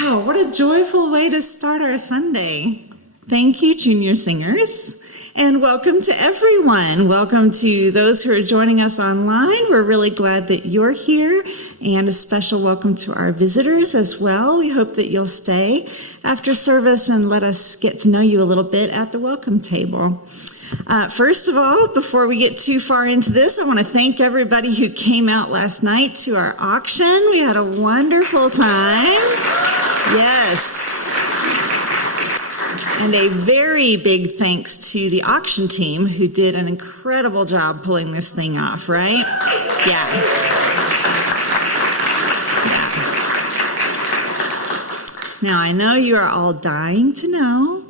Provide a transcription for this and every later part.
Wow, what a joyful way to start our Sunday. Thank you, junior singers. And welcome to everyone. Welcome to those who are joining us online. We're really glad that you're here. And a special welcome to our visitors as well. We hope that you'll stay after service and let us get to know you a little bit at the welcome table. First of all, before we get too far into this, I want to thank everybody who came out last night to our auction. We had a wonderful time. Yes. And a very big thanks to the auction team who did an incredible job pulling this thing off, right? Yeah. Now, I know you are all dying to know,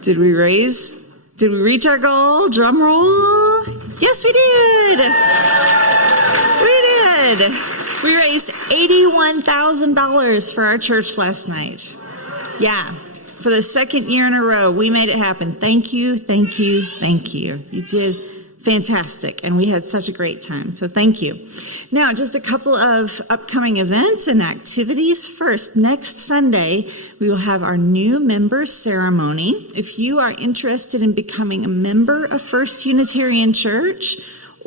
did we reach our goal? Drum roll. Yes, we did. We did. We raised $81,000 for our church last night. Yeah. For the second year in a row, we made it happen. Thank you, thank you, thank you. You did fantastic, and we had such a great time, so thank you. Now, just a couple of upcoming events and activities. First, next Sunday, we will have our new member ceremony. If you are interested in becoming a member of First Unitarian Church,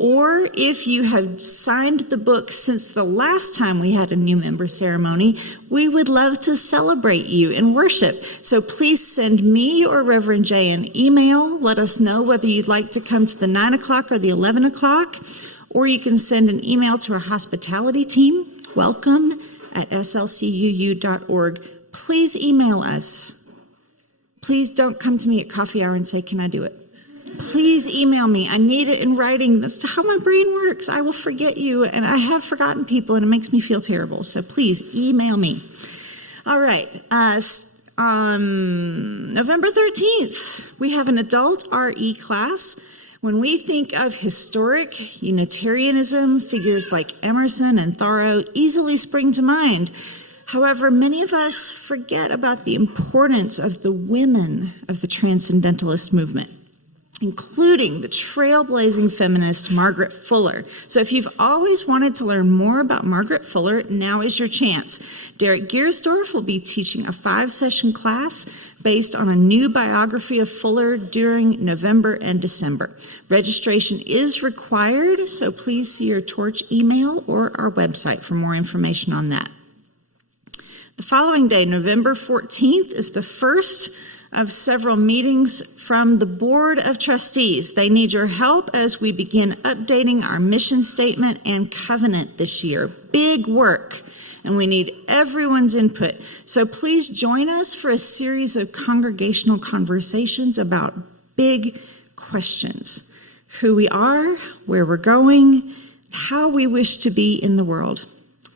or if you have signed the book since the last time we had a new member ceremony, we would love to celebrate you in worship. So please send me or Reverend Jay an email. Let us know whether you'd like to come to the 9 o'clock or the 11 o'clock, or you can send an email to our hospitality team, welcome@slcuu.org. Please email us. Please don't come to me at coffee hour and say, can I do it? Please email me. I need it in writing. That's how my brain works. I will forget you, and I have forgotten people, and it makes me feel terrible. So please email me. All right. On November 13th, we have an adult RE class. When we think of historic Unitarianism, figures like Emerson and Thoreau easily spring to mind. However, many of us forget about the importance of the women of the Transcendentalist movement, including the trailblazing feminist Margaret Fuller. So if you've always wanted to learn more about Margaret Fuller, now is your chance. Derek Giersdorf will be teaching a 5-session class based on a new biography of Fuller during November and December. Registration is required, so please see your Torch email or our website for more information on that. The following day, November 14th, is the first of several meetings from the Board of Trustees. They need your help as we begin updating our mission statement and covenant this year. Big work, and we need everyone's input. So please join us for a series of congregational conversations about big questions: who we are, where we're going, how we wish to be in the world.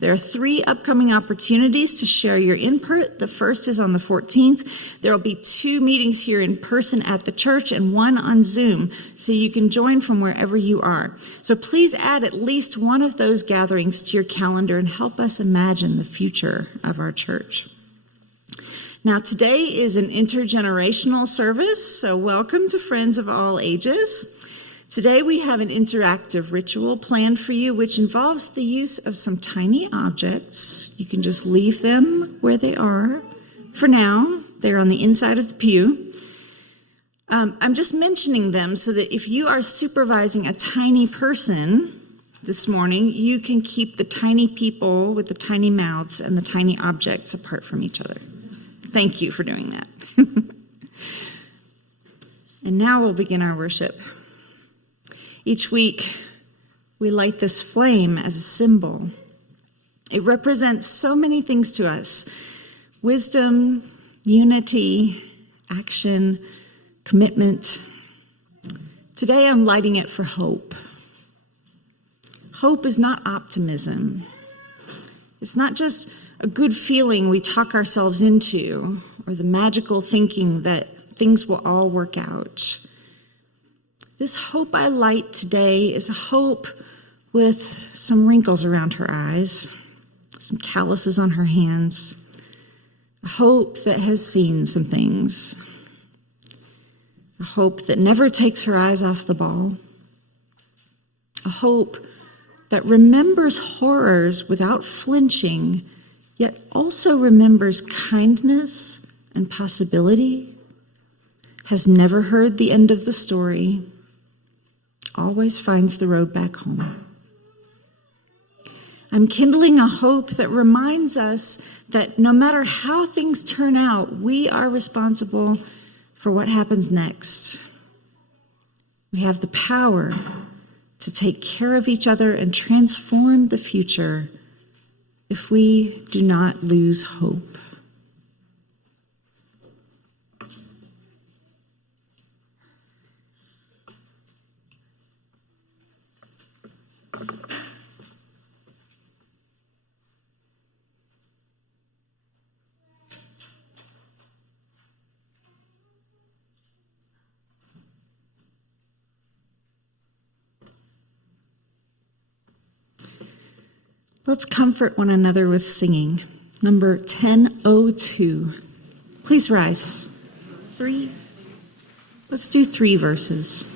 There are 3 upcoming opportunities to share your input. The first is on the 14th. There will be 2 meetings here in person at the church and 1 on Zoom, so you can join from wherever you are. So please add at least one of those gatherings to your calendar and help us imagine the future of our church. Now, today is an intergenerational service, so welcome to friends of all ages. Today we have an interactive ritual planned for you, which involves the use of some tiny objects. You can just leave them where they are. For now, they're on the inside of the pew. I'm just mentioning them so that if you are supervising a tiny person this morning, you can keep the tiny people with the tiny mouths and the tiny objects apart from each other. Thank you for doing that. And now we'll begin our worship. Each week, we light this flame as a symbol. It represents so many things to us: wisdom, unity, action, commitment. Today, I'm lighting it for hope. Hope is not optimism. It's not just a good feeling we talk ourselves into, or the magical thinking that things will all work out. This hope I light today is a hope with some wrinkles around her eyes, some calluses on her hands, a hope that has seen some things, a hope that never takes her eyes off the ball, a hope that remembers horrors without flinching yet also remembers kindness and possibility, has never heard the end of the story, always finds the road back home. I'm kindling a hope that reminds us that no matter how things turn out, we are responsible for what happens next. We have the power to take care of each other and transform the future if we do not lose hope. Let's comfort one another with singing. Number 1002. Please rise. 3. Let's do 3 verses.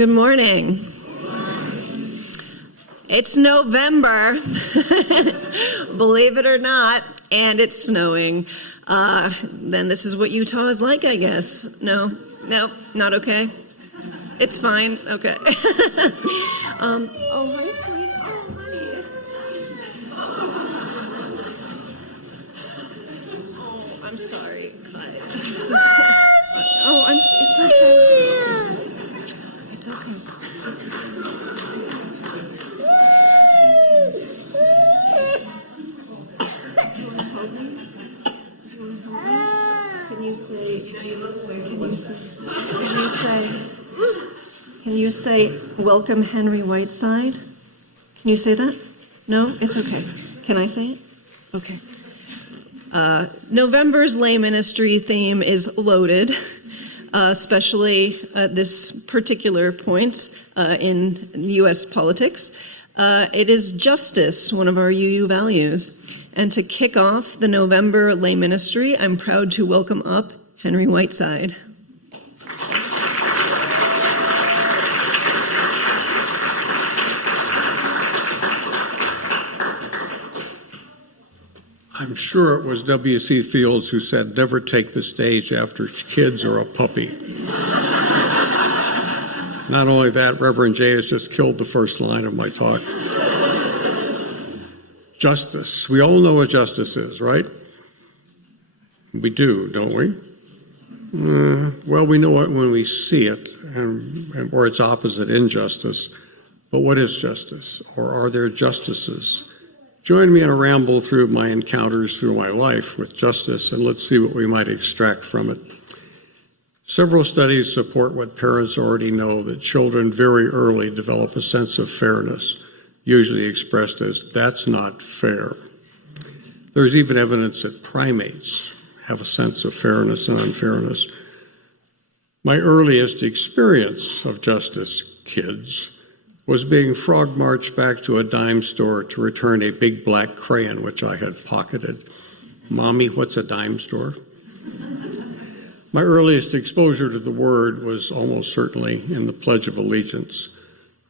Good morning. It's November, believe it or not, and it's snowing. Then this is what Utah is like, I guess. No, not okay. It's fine. Okay. Oh, hi, sweetie. Oh, honey. Oh, I'm sorry. It's okay. It's okay. Can you say, welcome Henry Whiteside? Can you say that? No? It's okay. Can I say it? Okay. November's lay ministry theme is loaded, especially at this particular point in U.S. politics. It is justice, one of our UU values. And to kick off the November lay ministry, I'm proud to welcome up Henry Whiteside. I'm sure it was W.C. Fields who said, "Never take the stage after kids or a puppy." Not only that, Reverend J has just killed the first line of my talk. Justice. We all know what justice is, right? We do, don't we? Well, we know it when we see it, or its opposite, injustice. But what is justice? Or are there justices? Join me in a ramble through my encounters through my life with justice, and let's see what we might extract from it. Several studies support what parents already know, that children very early develop a sense of fairness, usually expressed as, "That's not fair." There's even evidence that primates have a sense of fairness and unfairness. My earliest experience of justice, kids, was being frog marched back to a dime store to return a big black crayon which I had pocketed. "Mommy, what's a dime store?" My earliest exposure to the word was almost certainly in the Pledge of Allegiance.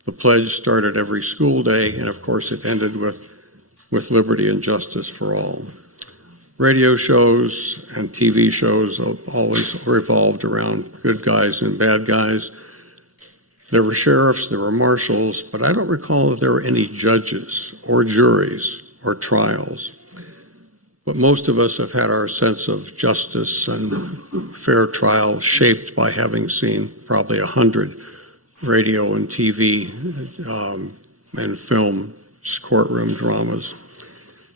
The pledge started every school day, and of course it ended with liberty and justice for all. Radio shows and TV shows always revolved around good guys and bad guys. There were sheriffs, there were marshals, but I don't recall that there were any judges or juries or trials. But most of us have had our sense of justice and fair trial shaped by having seen probably 100 radio and TV and film courtroom dramas.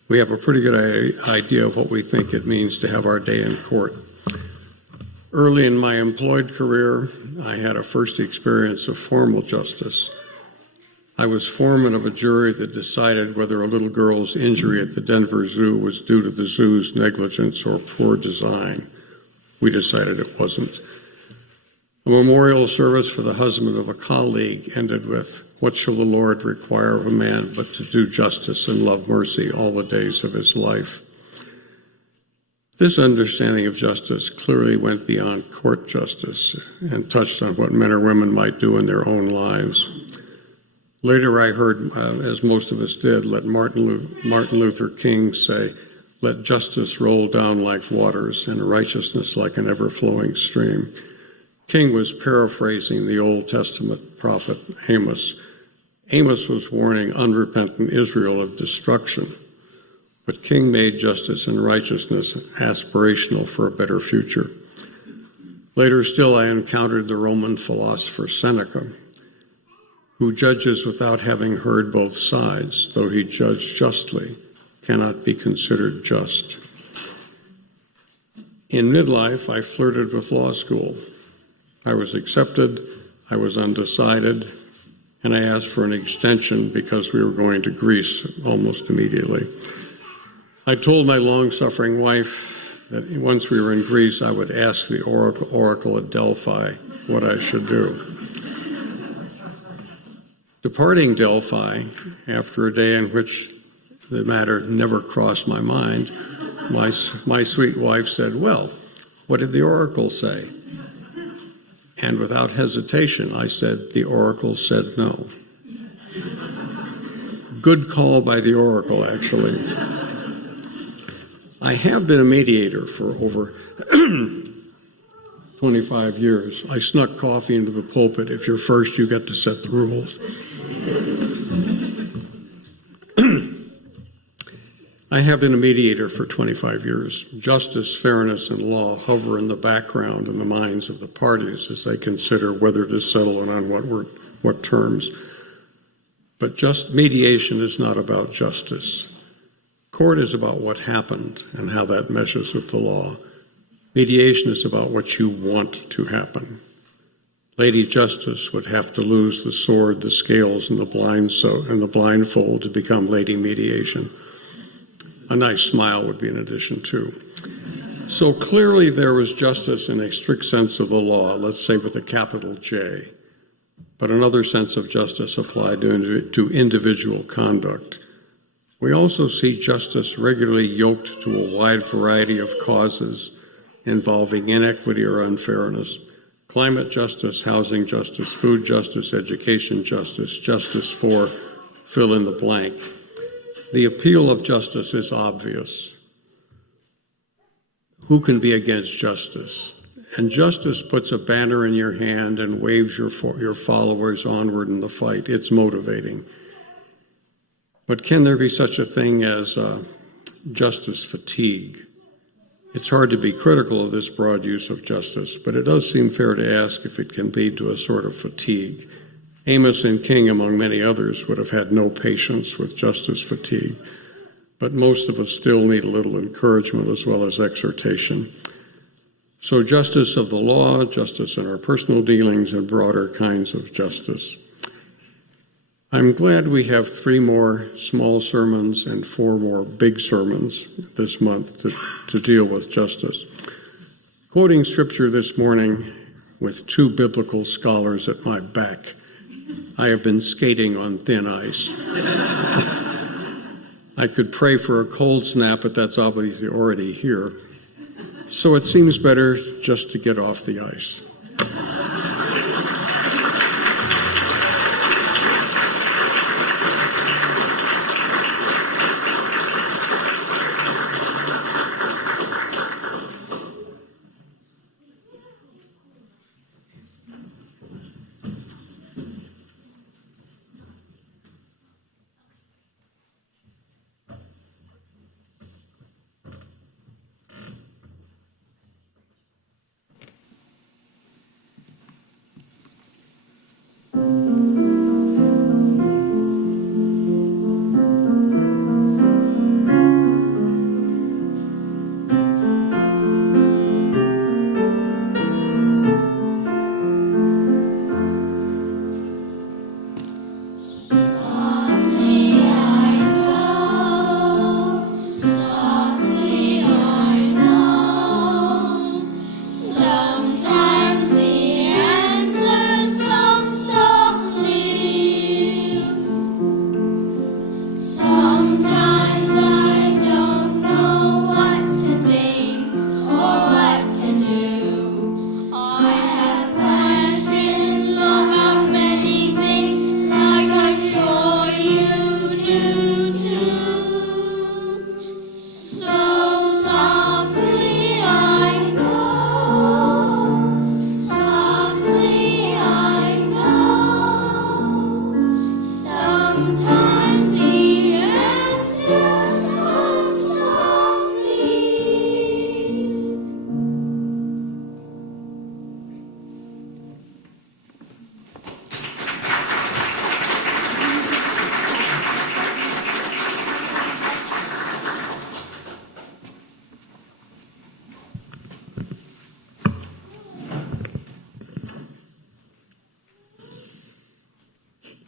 We have a pretty good idea of what we think it means to have our day in court. Early in my employed career, I had a first experience of formal justice. I was foreman of a jury that decided whether a little girl's injury at the Denver Zoo was due to the zoo's negligence or poor design. We decided it wasn't. A memorial service for the husband of a colleague ended with, "What shall the Lord require of a man but to do justice and love mercy all the days of his life?" This understanding of justice clearly went beyond court justice and touched on what men or women might do in their own lives. Later I heard, as most of us did, let Martin Luther King say, "Let justice roll down like waters and righteousness like an ever-flowing stream." King was paraphrasing the Old Testament prophet Amos. Amos was warning unrepentant Israel of destruction, but King made justice and righteousness aspirational for a better future. Later still, I encountered the Roman philosopher Seneca, who judges without having heard both sides, though he judged justly, cannot be considered just. In midlife, I flirted with law school. I was accepted, I was undecided, and I asked for an extension because we were going to Greece almost immediately. I told my long-suffering wife that once we were in Greece, I would ask the oracle at Delphi what I should do. Departing Delphi, after a day in which the matter never crossed my mind, my sweet wife said, "Well, what did the oracle say?" And without hesitation, I said, "The oracle said no." Good call by the oracle, actually. I have been a mediator for over 25 years. I snuck coffee into the pulpit. If you're first, you get to set the rules. I have been a mediator for 25 years. Justice, fairness, and law hover in the background in the minds of the parties as they consider whether to settle and on what terms. But just mediation is not about justice. Court is about what happened and how that meshes with the law. Mediation is about what you want to happen. Lady Justice would have to lose the sword, the scales, and the blindfold to become Lady Mediation. A nice smile would be an addition too. So clearly there was justice in a strict sense of the law, let's say with a capital J, but another sense of justice applied to individual conduct. We also see justice regularly yoked to a wide variety of causes involving inequity or unfairness. Climate justice, housing justice, food justice, education justice, justice for fill in the blank. The appeal of justice is obvious. Who can be against justice? And justice puts a banner in your hand and waves your followers onward in the fight. It's motivating. But can there be such a thing as justice fatigue? It's hard to be critical of this broad use of justice, but it does seem fair to ask if it can lead to a sort of fatigue. Amos and King, among many others, would have had no patience with justice fatigue, but most of us still need a little encouragement as well as exhortation. So justice of the law, justice in our personal dealings, and broader kinds of justice. I'm glad we have 3 more small sermons and 4 more big sermons this month to deal with justice. Quoting scripture this morning with 2 biblical scholars at my back, I have been skating on thin ice. I could pray for a cold snap, but that's obviously already here. So it seems better just to get off the ice.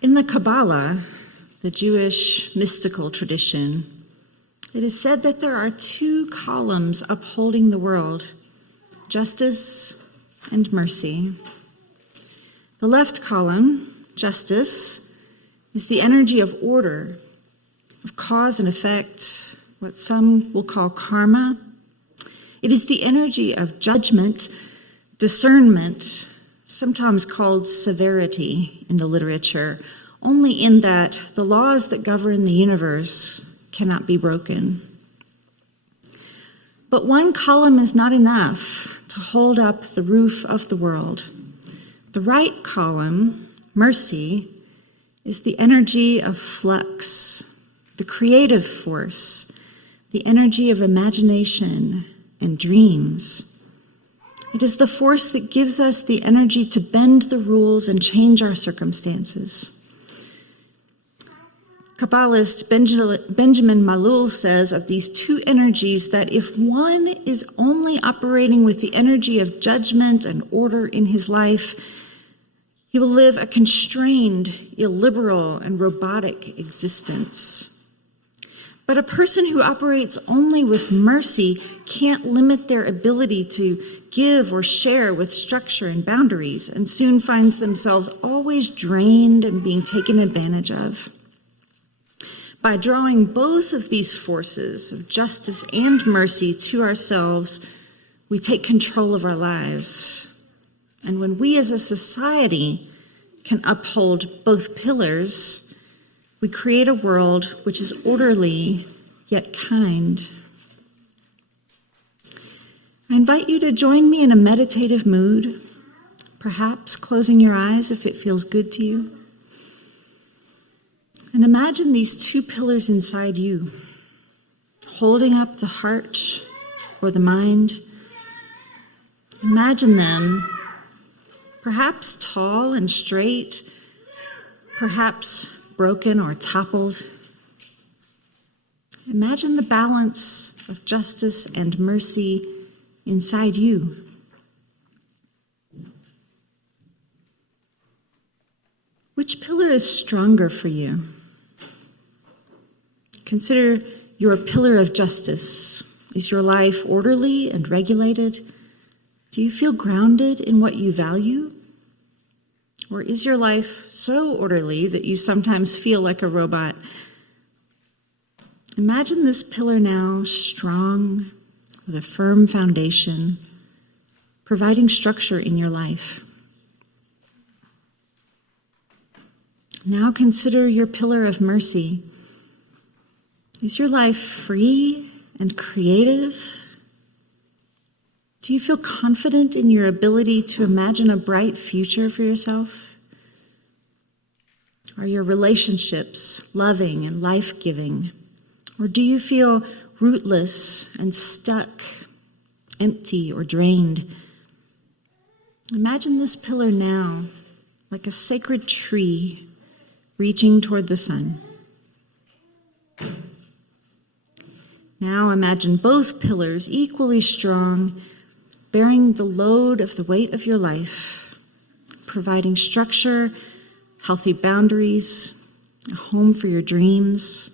In the Kabbalah, the Jewish mystical tradition, it is said that there are 2 columns upholding the world, justice and mercy. The left column, justice, is the energy of order, of cause and effect, what some will call karma. It is the energy of judgment, discernment, sometimes called severity in the literature, only in that the laws that govern the universe cannot be broken. But one column is not enough to hold up the roof of the world. The right column, mercy, is the energy of flux, the creative force, the energy of imagination and dreams. It is the force that gives us the energy to bend the rules and change our circumstances. Kabbalist Benjamin Malul says of these 2 energies that if one is only operating with the energy of judgment and order in his life, he will live a constrained, illiberal, and robotic existence. But a person who operates only with mercy can't limit their ability to give or share with structure and boundaries, and soon finds themselves always drained and being taken advantage of. By drawing both of these forces of justice and mercy to ourselves, we take control of our lives. And when we as a society can uphold both pillars, we create a world which is orderly yet kind. I invite you to join me in a meditative mood, perhaps closing your eyes if it feels good to you. And imagine these two pillars inside you, holding up the heart or the mind. Imagine them, perhaps tall and straight, perhaps broken or toppled. Imagine the balance of justice and mercy inside you. Which pillar is stronger for you? Consider your pillar of justice. Is your life orderly and regulated? Do you feel grounded in what you value? Or is your life so orderly that you sometimes feel like a robot? Imagine this pillar now strong, with a firm foundation, providing structure in your life. Now consider your pillar of mercy. Is your life free and creative? Do you feel confident in your ability to imagine a bright future for yourself? Are your relationships loving and life-giving? Or do you feel rootless and stuck, empty or drained? Imagine this pillar now like a sacred tree reaching toward the sun. Now imagine both pillars equally strong, bearing the load of the weight of your life, providing structure, healthy boundaries, a home for your dreams,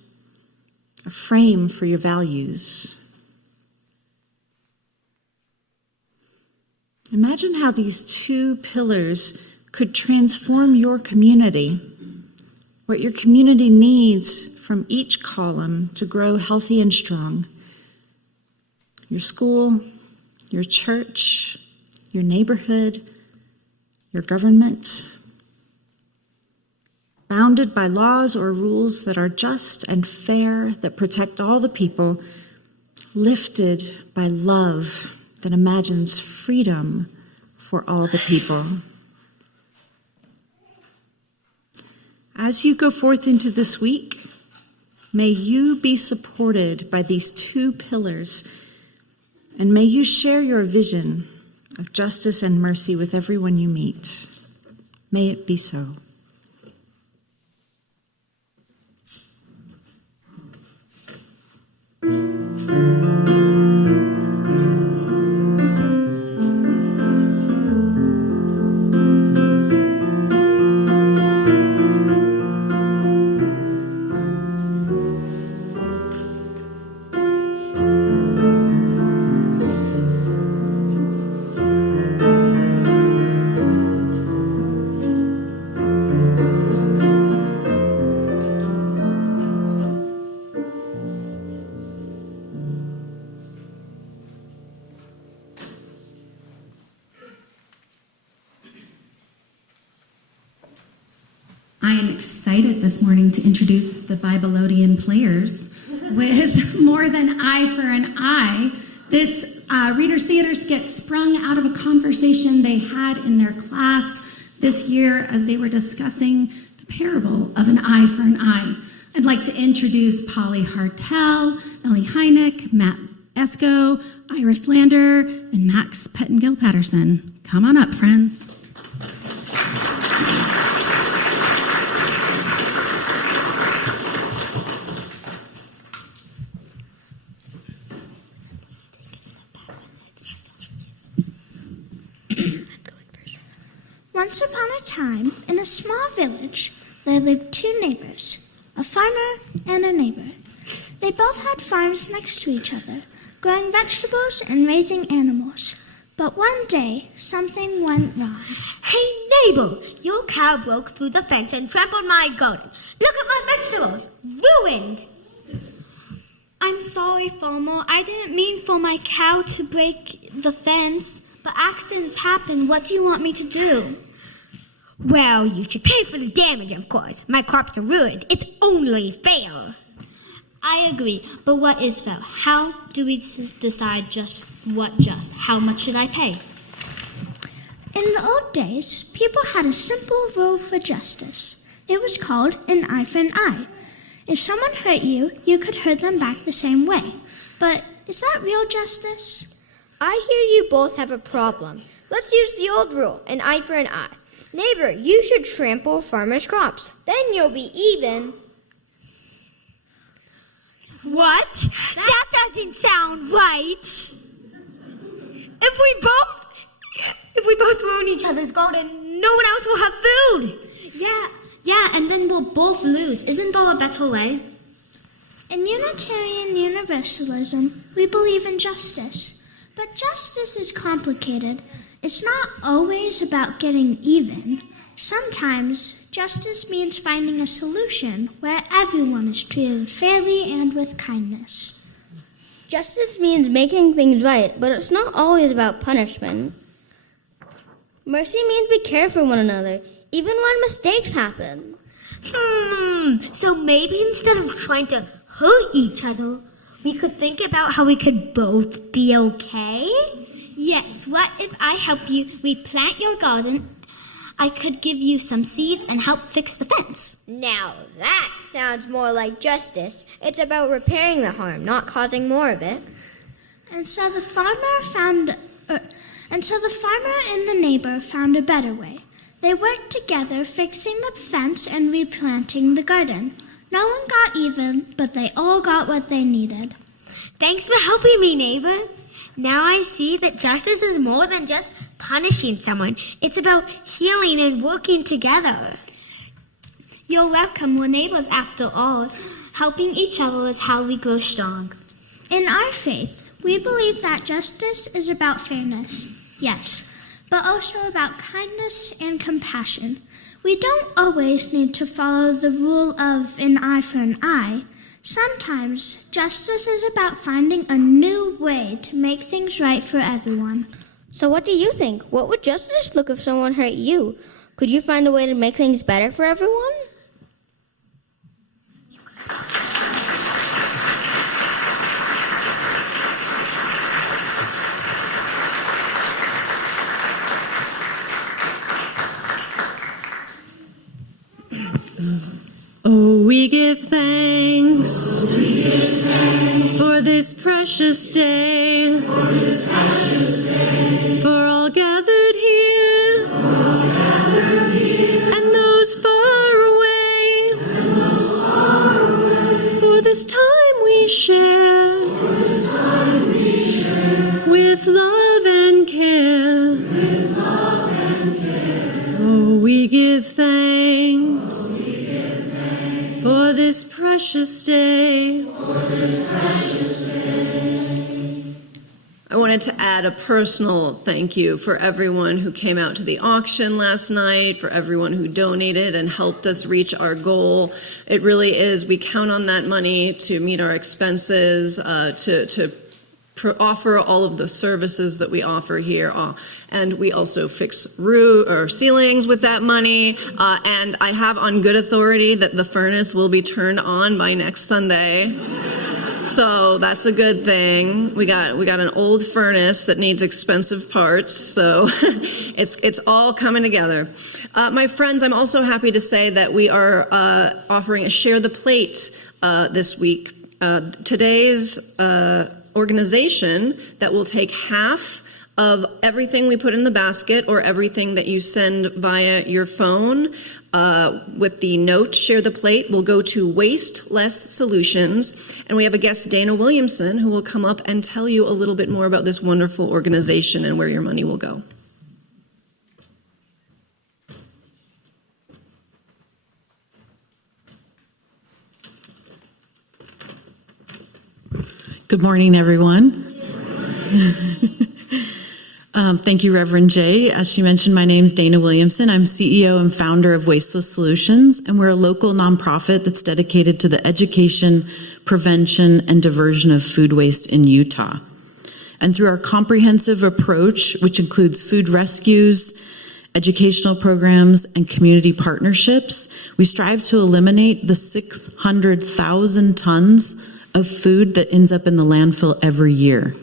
a frame for your values. Imagine how these two pillars could transform your community, what your community needs from each column to grow healthy and strong. Your school, your church, your neighborhood, your government, bounded by laws or rules that are just and fair, that protect all the people, lifted by love that imagines freedom for all the people. As you go forth into this week, may you be supported by these two pillars, and may you share your vision of justice and mercy with everyone you meet. May it be so. I am excited this morning to introduce the Bibelodian Players with More Than Eye for an Eye. This Reader's Theater skit sprung out of a conversation they had in their class this year as they were discussing the parable of an eye for an eye. I'd like to introduce Polly Hartel, Ellie Hynek, Matt Esko, Iris Lander, and Max Pettengill-Patterson. Come on up, friends. Once upon a time, in a small village, there lived two neighbors, a farmer and a neighbor. They both had farms next to each other, growing vegetables and raising animals. But one day, something went wrong. Hey, neighbor, your cow broke through the fence and trampled my garden. Look at my vegetables, ruined. I'm sorry, farmer. I didn't mean for my cow to break the fence, but accidents happen. What do you want me to do? Well, you should pay for the damage, of course. My crops are ruined. It's only fair. I agree, but what is fair? How do we decide just what just? How much should I pay? In the old days, people had a simple rule for justice. It was called an eye for an eye. If someone hurt you, you could hurt them back the same way. But is that real justice? I hear you both have a problem. Let's use the old rule, an eye for an eye. Neighbor, you should trample farmers' crops. Then you'll be even. What? That doesn't sound right. If we both ruin each other's garden, no one else will have food. Yeah, and then we'll both lose. Isn't there a better way? In Unitarian Universalism, we believe in justice. But justice is complicated. It's not always about getting even. Sometimes justice means finding a solution where everyone is treated fairly and with kindness. Justice means making things right, but it's not always about punishment. Mercy means we care for one another, even when mistakes happen. So maybe instead of trying to hurt each other, we could think about how we could both be okay? Yes, what if I help you replant your garden? I could give you some seeds and help fix the fence. Now that sounds more like justice. It's about repairing the harm, not causing more of it. And so the farmer and the neighbor found a better way. They worked together, fixing the fence and replanting the garden. No one got even, but they all got what they needed. Thanks for helping me, neighbor. Now I see that justice is more than just punishing someone. It's about healing and working together. You're welcome. We're neighbors after all. Helping each other is how we grow strong. In our faith, we believe that justice is about fairness, yes, but also about kindness and compassion. We don't always need to follow the rule of an eye for an eye. Sometimes justice is about finding a new way to make things right for everyone. So what do you think? What would justice look if someone hurt you? Could you find a way to make things better for everyone? Oh, we give thanks for this precious day, for all gathered here, and those far away, for this time we share with love and care. Oh, we give thanks for this precious day. I wanted to add a personal thank you for everyone who came out to the auction last night, for everyone who donated and helped us reach our goal. It really is, we count on that money to meet our expenses, to offer all of the services that we offer here, and we also fix ceilings with that money. And I have on good authority that the furnace will be turned on by next Sunday, so that's a good thing. We got an old furnace that needs expensive parts, so it's all coming together. My friends, I'm also happy to say that we are offering a Share the Plate this week. Today's organization that will take half of everything we put in the basket or everything that you send via your phone with the note Share the Plate will go to Waste Less Solutions. And we have a guest, Dana Williamson, who will come up and tell you a little bit more about this wonderful organization and where your money will go. Good morning, everyone. Thank you, Reverend Jay. As she mentioned, my name is Dana Williamson. I'm CEO and founder of Wasteless Solutions, and we're a local nonprofit that's dedicated to the education, prevention, and diversion of food waste in Utah. And through our comprehensive approach, which includes food rescues, educational programs, and community partnerships, we strive to eliminate the 600,000 tons of food that ends up in the landfill every year.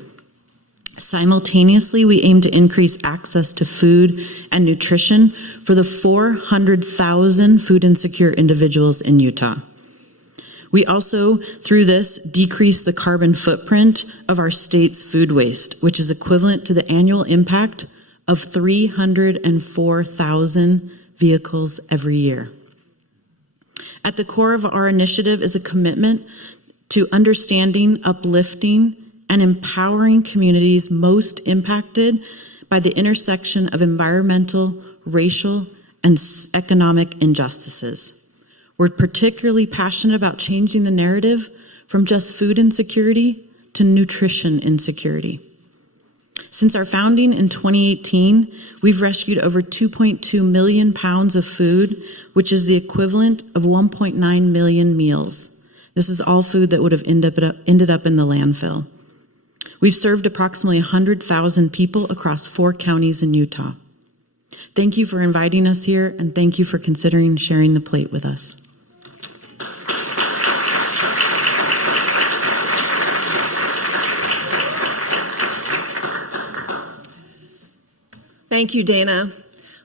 Simultaneously, we aim to increase access to food and nutrition for the 400,000 food insecure individuals in Utah. We also, through this, decrease the carbon footprint of our state's food waste, which is equivalent to the annual impact of 304,000 vehicles every year. At the core of our initiative is a commitment to understanding, uplifting, and empowering communities most impacted by the intersection of environmental, racial, and economic injustices. We're particularly passionate about changing the narrative from just food insecurity to nutrition insecurity. Since our founding in 2018, we've rescued over 2.2 million pounds of food, which is the equivalent of 1.9 million meals. This is all food that would have ended up in the landfill. We've served approximately 100,000 people across 4 counties in Utah. Thank you for inviting us here, and thank you for considering sharing the plate with us. Thank you, Dana.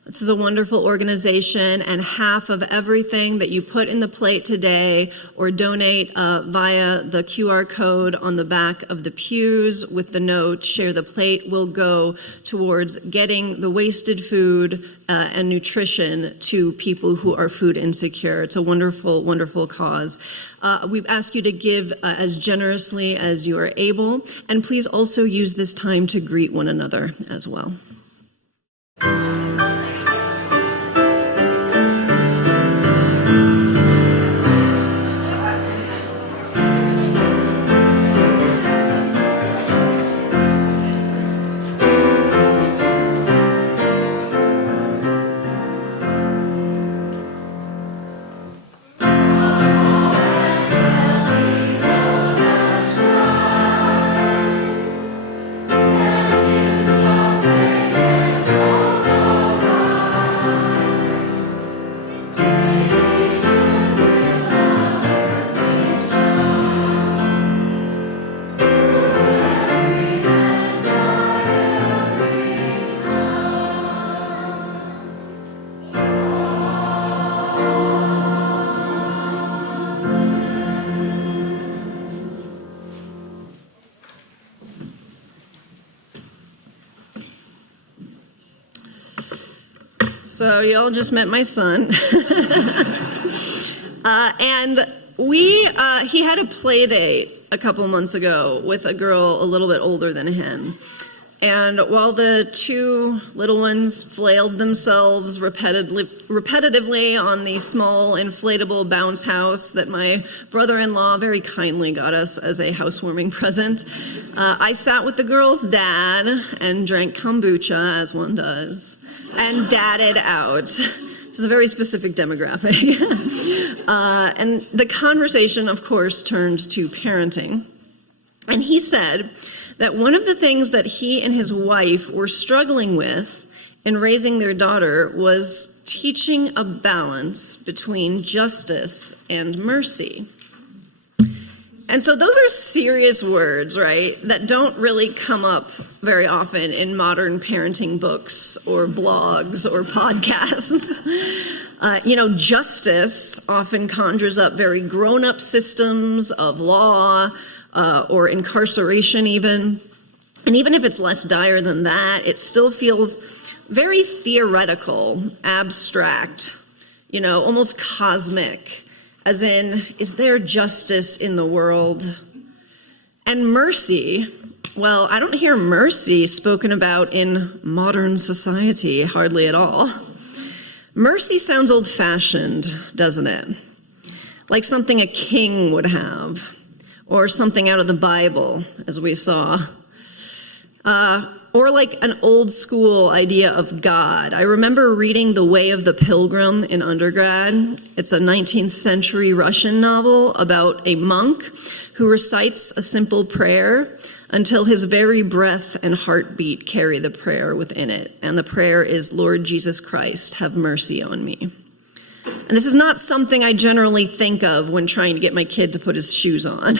This is a wonderful organization, and half of everything that you put in the plate today or donate via the QR code on the back of the pews with the note, share the plate, will go towards getting the wasted food and nutrition to people who are food insecure. It's a wonderful, wonderful cause. We've asked you to give as generously as you are able, and please also use this time to greet one another as well. So y'all just met my son. And he had a play date a couple months ago with a girl a little bit older than him. And while the 2 little ones flailed themselves repetitively on the small inflatable bounce house that my brother-in-law very kindly got us as a housewarming present, I sat with the girl's dad and drank kombucha, as one does, and dadded out. This is a very specific demographic. And the conversation, of course, turned to parenting. And he said that one of the things that he and his wife were struggling with in raising their daughter was teaching a balance between justice and mercy. And so those are serious words, right, that don't really come up very often in modern parenting books or blogs or podcasts. Justice often conjures up very grown-up systems of law or incarceration even. And even if it's less dire than that, it still feels very theoretical, abstract, almost cosmic. As in, is there justice in the world? And mercy, well, I don't hear mercy spoken about in modern society, hardly at all. Mercy sounds old-fashioned, doesn't it? Like something a king would have, or something out of the Bible, as we saw. Or like an old school idea of God. I remember reading The Way of the Pilgrim in undergrad. It's a 19th century Russian novel about a monk who recites a simple prayer until his very breath and heartbeat carry the prayer within it. And the prayer is, Lord Jesus Christ, have mercy on me. And this is not something I generally think of when trying to get my kid to put his shoes on.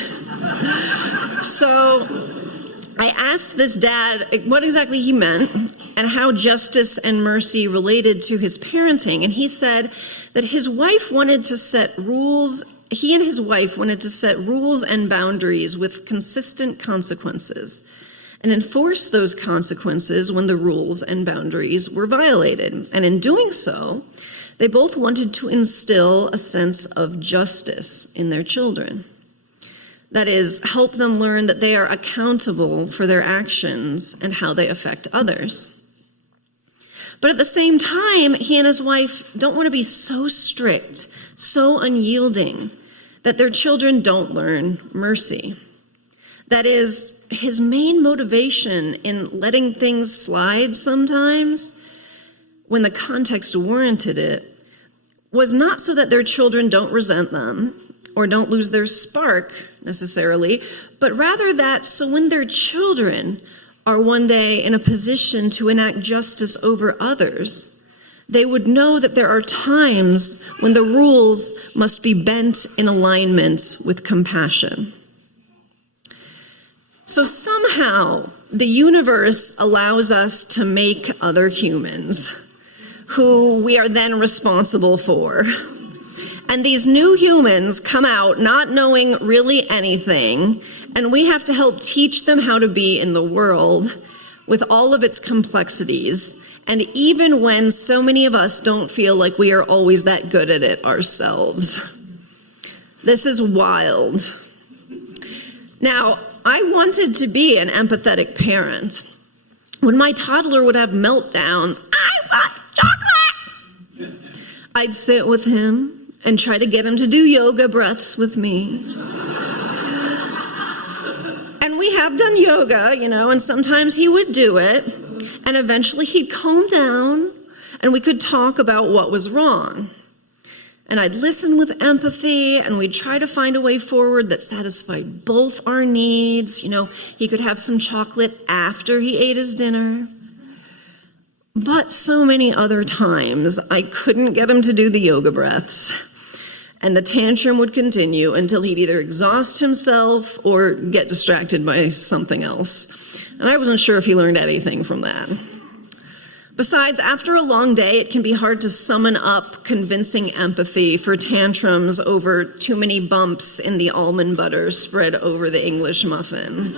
So I asked this dad what exactly he meant and how justice and mercy related to his parenting. And he said that his wife wanted to set rules. He and his wife wanted to set rules and boundaries with consistent consequences and enforce those consequences when the rules and boundaries were violated. And in doing so, they both wanted to instill a sense of justice in their children. That is, help them learn that they are accountable for their actions and how they affect others. But at the same time, he and his wife don't want to be so strict, so unyielding, that their children don't learn mercy. That is, his main motivation in letting things slide sometimes, when the context warranted it, was not so that their children don't resent them or don't lose their spark necessarily, but rather that so when their children are one day in a position to enact justice over others, they would know that there are times when the rules must be bent in alignment with compassion. So somehow the universe allows us to make other humans who we are then responsible for. And these new humans come out not knowing really anything, and we have to help teach them how to be in the world with all of its complexities, and even when so many of us don't feel like we are always that good at it ourselves. This is wild. Now, I wanted to be an empathetic parent. When my toddler would have meltdowns, I want chocolate! I'd sit with him and try to get him to do yoga breaths with me. And we have done yoga, and sometimes he would do it, and eventually he'd calm down, and we could talk about what was wrong. And I'd listen with empathy, and we'd try to find a way forward that satisfied both our needs. He could have some chocolate after he ate his dinner. But so many other times, I couldn't get him to do the yoga breaths. And the tantrum would continue until he'd either exhaust himself or get distracted by something else. And I wasn't sure if he learned anything from that. Besides, after a long day, it can be hard to summon up convincing empathy for tantrums over too many bumps in the almond butter spread over the English muffin.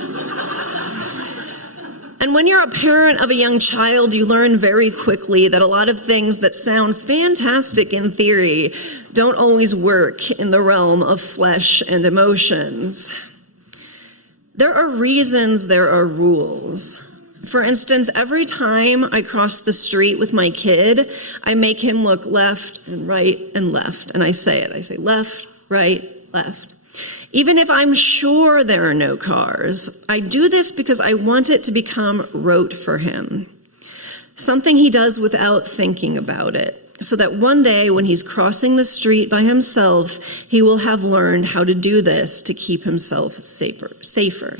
And when you're a parent of a young child, you learn very quickly that a lot of things that sound fantastic in theory don't always work in the realm of flesh and emotions. There are reasons there are rules. For instance, every time I cross the street with my kid, I make him look left and right and left. And I say it. I say left, right, left. Even if I'm sure there are no cars, I do this because I want it to become rote for him. Something he does without thinking about it. So that one day when he's crossing the street by himself, he will have learned how to do this to keep himself safer.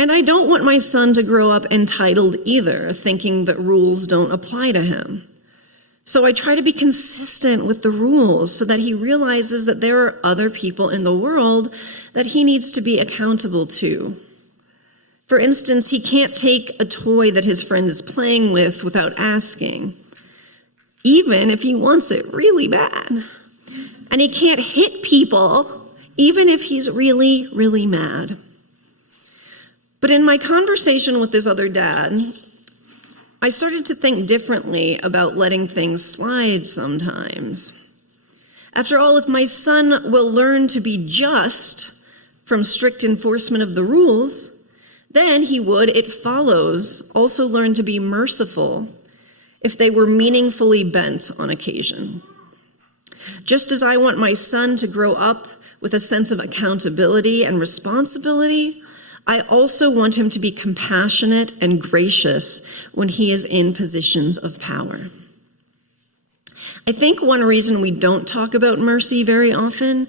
And I don't want my son to grow up entitled either, thinking that rules don't apply to him. So I try to be consistent with the rules so that he realizes that there are other people in the world that he needs to be accountable to. For instance, he can't take a toy that his friend is playing with without asking, even if he wants it really bad. And he can't hit people, even if he's really, really mad. But in my conversation with this other dad, I started to think differently about letting things slide sometimes. After all, if my son will learn to be just from strict enforcement of the rules, then he would, it follows, also learn to be merciful if they were meaningfully bent on occasion. Just as I want my son to grow up with a sense of accountability and responsibility, I also want him to be compassionate and gracious when he is in positions of power. I think one reason we don't talk about mercy very often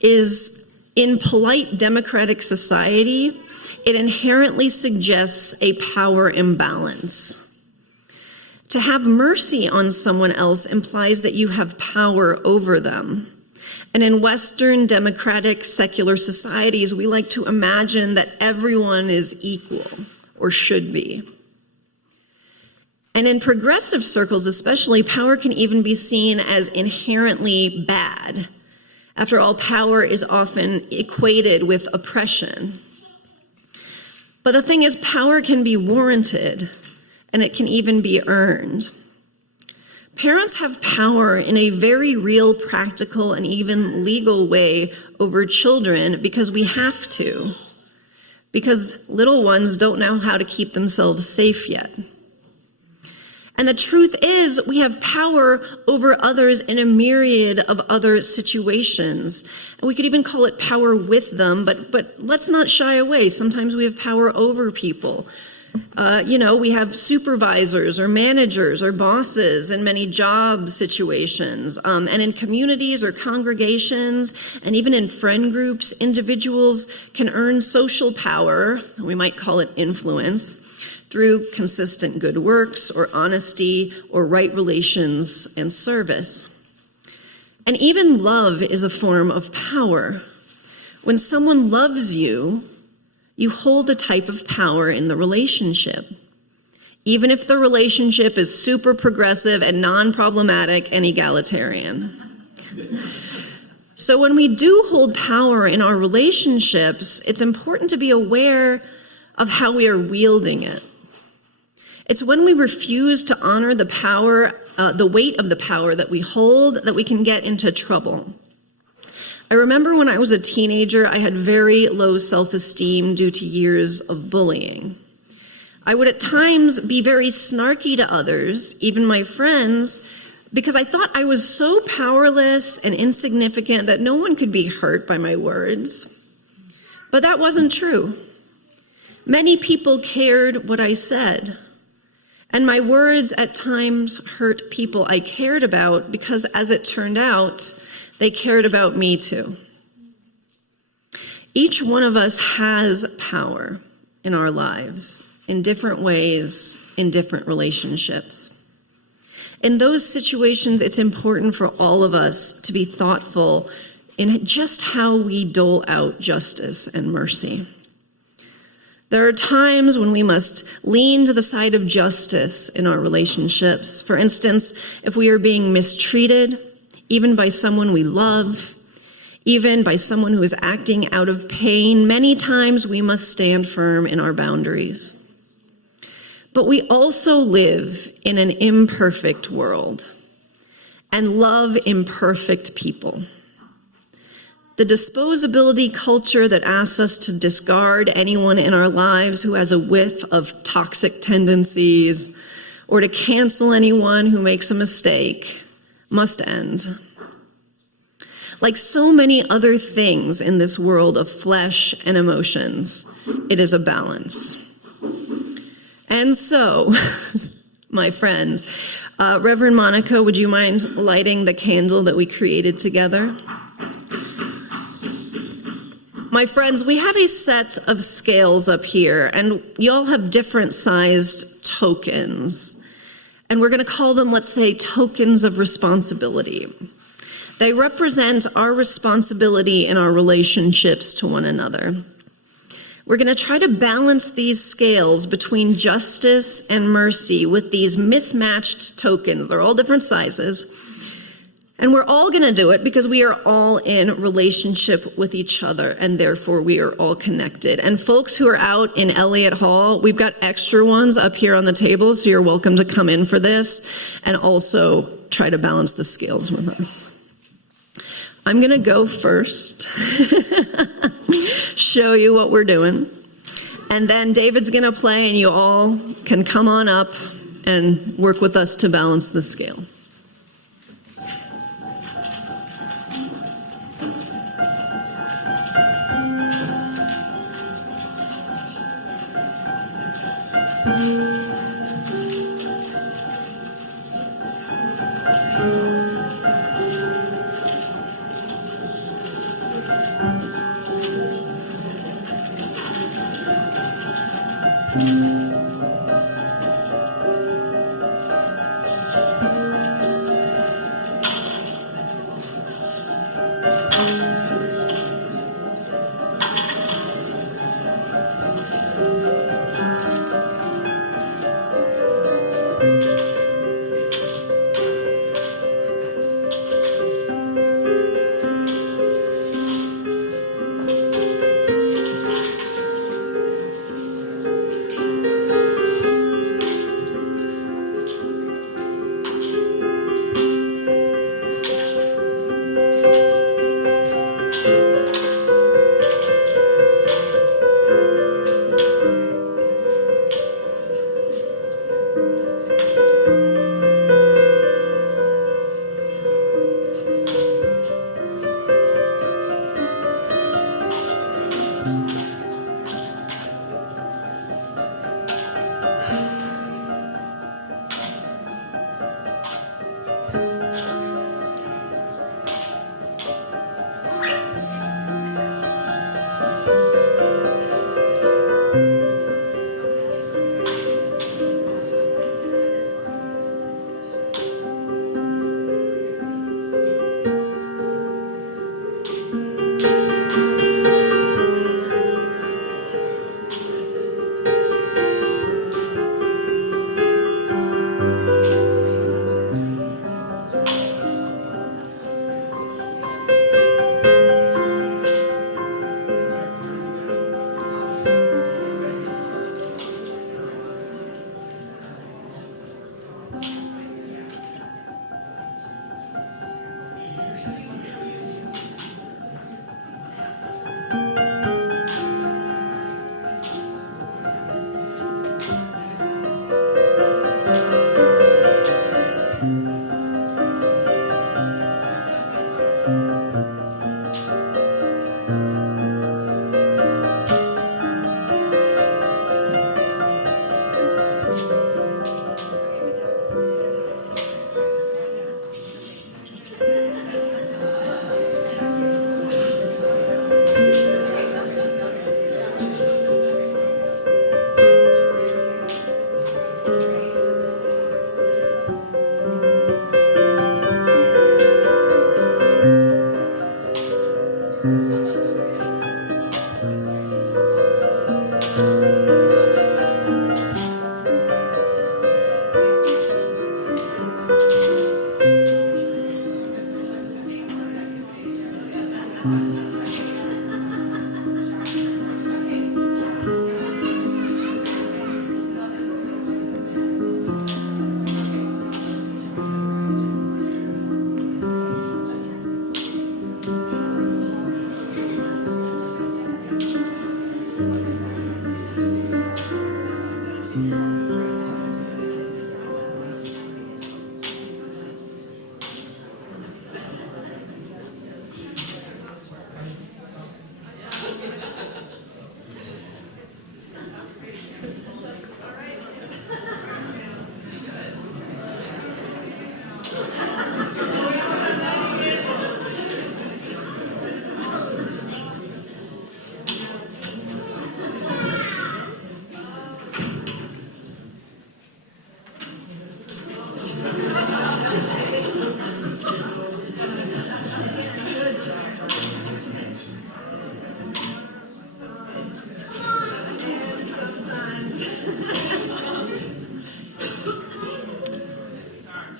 is in polite democratic society, it inherently suggests a power imbalance. To have mercy on someone else implies that you have power over them. And in Western democratic secular societies, we like to imagine that everyone is equal or should be. And in progressive circles especially, power can even be seen as inherently bad. After all, power is often equated with oppression. But the thing is, power can be warranted, and it can even be earned. Parents have power in a very real, practical, and even legal way over children because we have to. Because little ones don't know how to keep themselves safe yet. And the truth is, we have power over others in a myriad of other situations. And we could even call it power with them, but let's not shy away. Sometimes we have power over people. We have supervisors or managers or bosses in many job situations. And in communities or congregations, and even in friend groups, individuals can earn social power, we might call it influence, through consistent good works or honesty or right relations and service. And even love is a form of power. When someone loves you, you hold a type of power in the relationship, even if the relationship is super progressive and non-problematic and egalitarian. So when we do hold power in our relationships, it's important to be aware of how we are wielding it. It's when we refuse to honor the power, the weight of the power that we hold, that we can get into trouble. I remember when I was a teenager, I had very low self-esteem due to years of bullying. I would at times be very snarky to others, even my friends, because I thought I was so powerless and insignificant that no one could be hurt by my words. But that wasn't true. Many people cared what I said. And my words at times hurt people I cared about because, as it turned out, they cared about me too. Each one of us has power in our lives in different ways, in different relationships. In those situations, it's important for all of us to be thoughtful in just how we dole out justice and mercy. There are times when we must lean to the side of justice in our relationships. For instance, if we are being mistreated, even by someone we love, even by someone who is acting out of pain, many times we must stand firm in our boundaries. But we also live in an imperfect world and love imperfect people. The disposability culture that asks us to discard anyone in our lives who has a whiff of toxic tendencies or to cancel anyone who makes a mistake must end. Like so many other things in this world of flesh and emotions, it is a balance. And so, my friends, Reverend Monica, would you mind lighting the candle that we created together? My friends, we have a set of scales up here, and you all have different sized tokens. And we're going to call them, let's say, tokens of responsibility. They represent our responsibility in our relationships to one another. We're going to try to balance these scales between justice and mercy with these mismatched tokens. They're all different sizes. And we're all going to do it because we are all in relationship with each other, and therefore we are all connected. And folks who are out in Elliott Hall, we've got extra ones up here on the table, so you're welcome to come in for this and also try to balance the scales with us. I'm going to go first, show you what we're doing, and then David's going to play, and you all can come on up and work with us to balance the scale.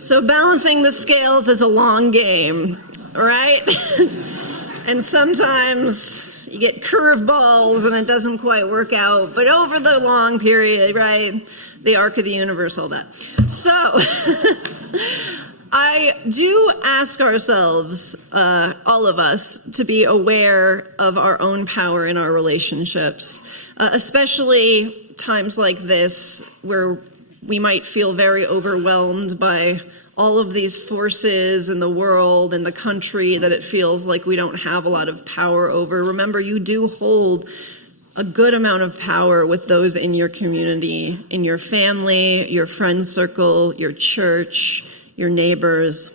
So balancing the scales is a long game, right? And sometimes you get curveballs and it doesn't quite work out, but over the long period, right? The arc of the universe, all that. So I do ask ourselves, all of us, to be aware of our own power in our relationships, especially times like this where we might feel very overwhelmed by all of these forces in the world and the country that it feels like we don't have a lot of power over. Remember, you do hold a good amount of power with those in your community, in your family, your friend circle, your church, your neighbors.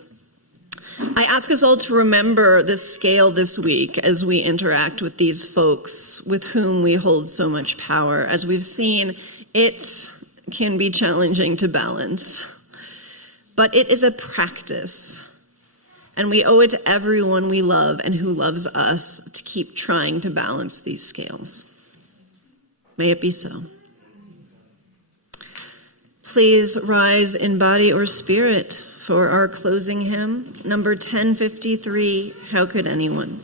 I ask us all to remember this scale this week as we interact with these folks with whom we hold so much power. As we've seen, it can be challenging to balance, but it is a practice, and we owe it to everyone we love and who loves us to keep trying to balance these scales. May it be so. Please rise in body or spirit for our closing hymn, number 1053, How Could Anyone?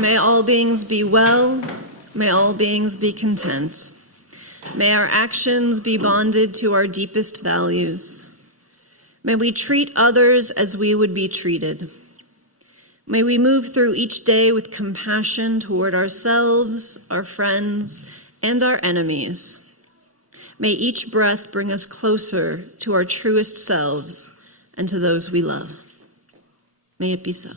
May all beings be well. May all beings be content. May our actions be bonded to our deepest values. May we treat others as we would be treated. May we move through each day with compassion toward ourselves, our friends, and our enemies. May each breath bring us closer to our truest selves and to those we love. May it be so.